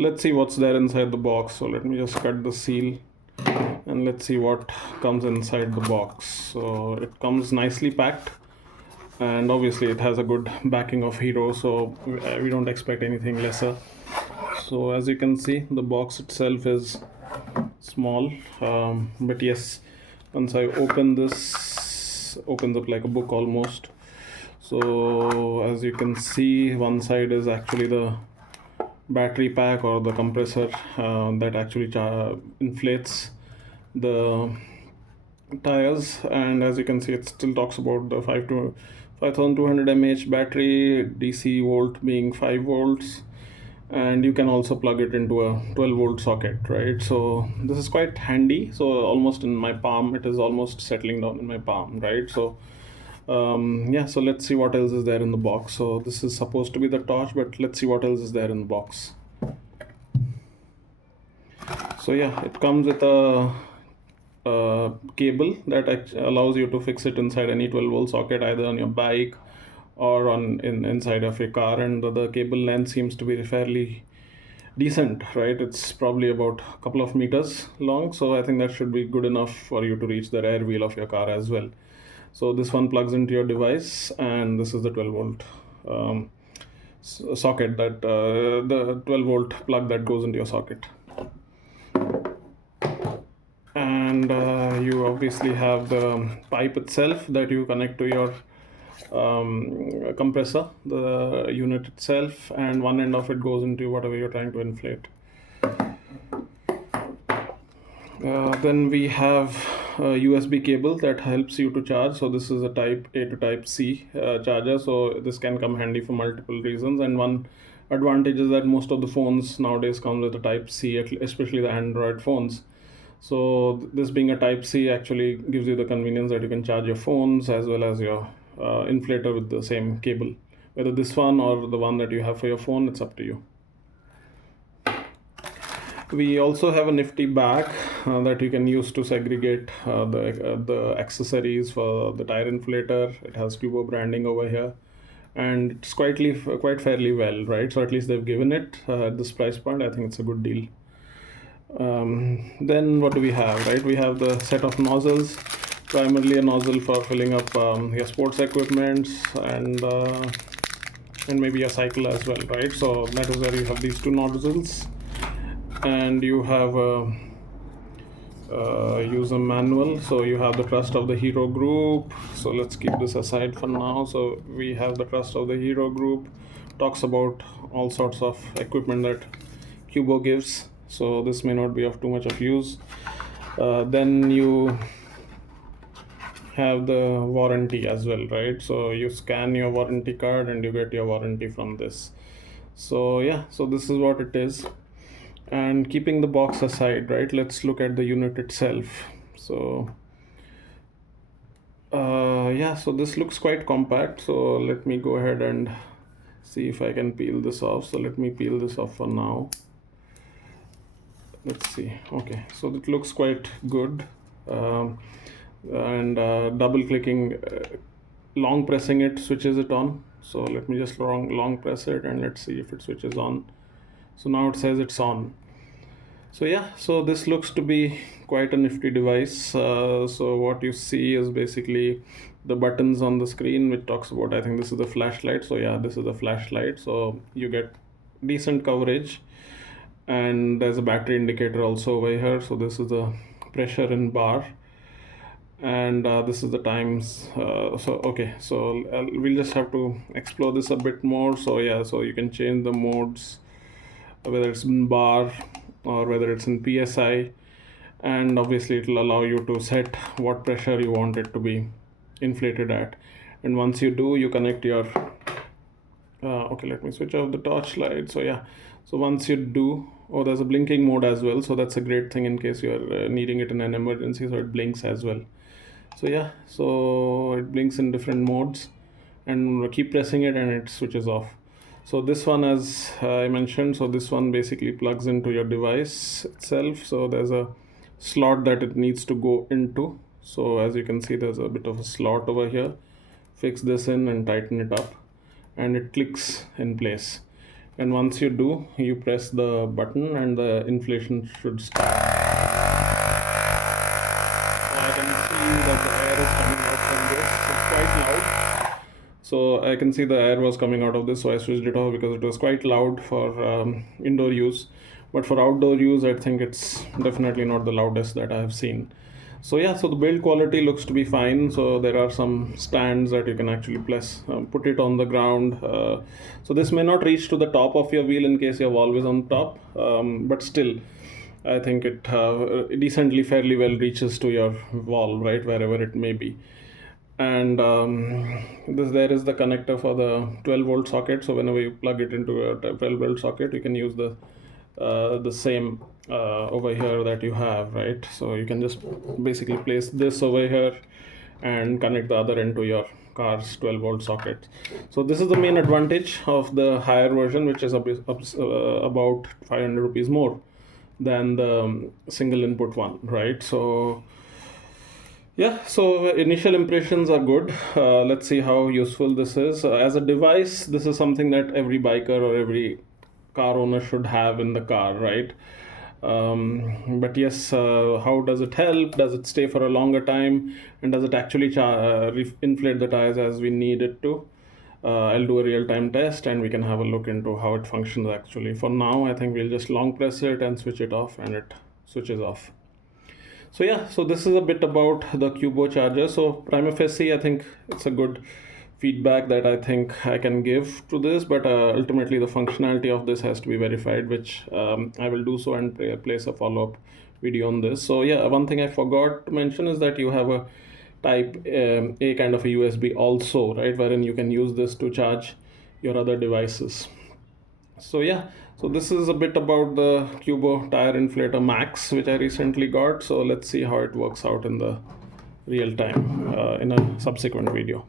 So let's see what's there inside the box. So let me just cut the seal and let's see what comes inside the box. So it comes nicely packed, and obviously it has a good backing of Hero, so we don't expect anything lesser. So as you can see, the box itself is small, but yes, once I open this, opens up like a book almost. So as you can see, one side is actually the battery pack or the compressor that actually inflates the tires. And as you can see, it still talks about the 5200 mAh battery, DC volt being 5 volts, and you can also plug it into a 12 volt socket, right? So this is quite handy. So almost in my palm, it is almost settling down in my palm, right? So yeah, so let's see what else is there in the box. So this is supposed to be the torch, but let's see what else is there in the box. So yeah, it comes with a cable that allows you to fix it inside any 12 volt socket, either on your bike or inside of your car. And the cable length seems to be fairly decent, right? It's probably about a couple of meters long, so I think that should be good enough for you to reach the rear wheel of your car as well. So this one plugs into your device, and this is the 12 volt socket, that the 12 volt plug that goes into your socket. And you obviously have the pipe itself that you connect to your compressor, the unit itself, and one end of it goes into whatever you're trying to inflate. Then we have a USB cable that helps you to charge. So this is a type A to type C charger, so this can come handy for multiple reasons. And one advantage is that most of the phones nowadays come with a type C, especially the Android phones. So this being a type C actually gives you the convenience that you can charge your phones as well as your inflator with the same cable. Whether this one or the one that you have for your phone, it's up to you. We also have a nifty bag that you can use to segregate the accessories for the tire inflator. It has Qubo branding over here, and it's quite fairly well, right? So at least they've given it at this price point. I think it's a good deal. Then what do we have, right? We have the set of nozzles, primarily a nozzle for filling up your sports equipment and maybe a cycle as well, right? So that is where you have these two nozzles, and you have a user manual. So you have the trust of the Hero group. So let's keep this aside for now. So we have the trust of the Hero group, talks about all sorts of equipment that Qubo gives. So this may not be of too much of use. Then you have the warranty as well, right? So you scan your warranty card and you get your warranty from this. So yeah, so this is what it is. And keeping the box aside, right, let's look at the unit itself. So yeah, so this looks quite compact. So let me go ahead and see if I can peel this off. So let me peel this off for now. Let's see. Okay, so it looks quite good. And double clicking, long pressing it switches it on. So let me just long press it and let's see if it switches on. So now it says it's on. So yeah, so this looks to be quite a nifty device. So what you see is basically the buttons on the screen, which talks about, I think this is the flashlight. So yeah, this is the flashlight. So you get decent coverage, and there's a battery indicator also over here. So this is the pressure in bar, and this is the times. So okay, so we'll just have to explore this a bit more. So yeah, so you can change the modes, whether it's in bar or whether it's in PSI, and obviously it will allow you to set what pressure you want it to be inflated at. And once you do, you connect your okay, let me switch off the torchlight. So yeah, so once you do, oh, there's a blinking mode as well, so that's a great thing in case you're needing it in an emergency, so it blinks as well. So yeah, so it blinks in different modes, and keep pressing it and it switches off. So this one, as I mentioned, so this one basically plugs into your device itself. So there's a slot that it needs to go into. So as you can see, there's a bit of a slot over here. Fix this in and tighten it up, and it clicks in place. and once you do, you press the button and the inflation should start. I can see that the air is coming out from this. It's quite loud. So I can see the air was coming out of this, so I switched it off because it was quite loud for indoor use. But for outdoor use, I think it's definitely not the loudest that I have seen. So yeah, so the build quality looks to be fine. So there are some stands that you can actually put it on the ground. So this may not reach to the top of your wheel in case your valve is on top, but still, I think it decently, fairly well reaches to your valve, right, wherever it may be. And there is the connector for the 12 volt socket. So whenever you plug it into a 12 volt socket, you can use the same over here that you have, right? So you can just basically place this over here and connect the other end to your car's 12 volt socket. So this is the main advantage of the higher version, which is about 500 rupees more than the single input one, right? So yeah, so initial impressions are good. Let's see how useful this is. As a device, this is something that every biker or every car owner should have in the car, right? But yes, how does it help? Does it stay for a longer time? And does it actually inflate the tires as we need it to? I'll do a real-time test and we can have a look into how it functions actually. For now, I think we'll just long press it and switch it off, and it switches off. So yeah, so this is a bit about the Qubo charger. So prima facie, I think it's a good feedback that I think I can give to this, but ultimately the functionality of this has to be verified, which I will do so and place a follow-up video on this. So yeah, one thing I forgot to mention is that you have a type A kind of a USB also, right, wherein you can use this to charge your other devices. So yeah, so this is a bit about the Qubo Tyre Inflator Max, which I recently got. So let's see how it works out in the real time in a subsequent video.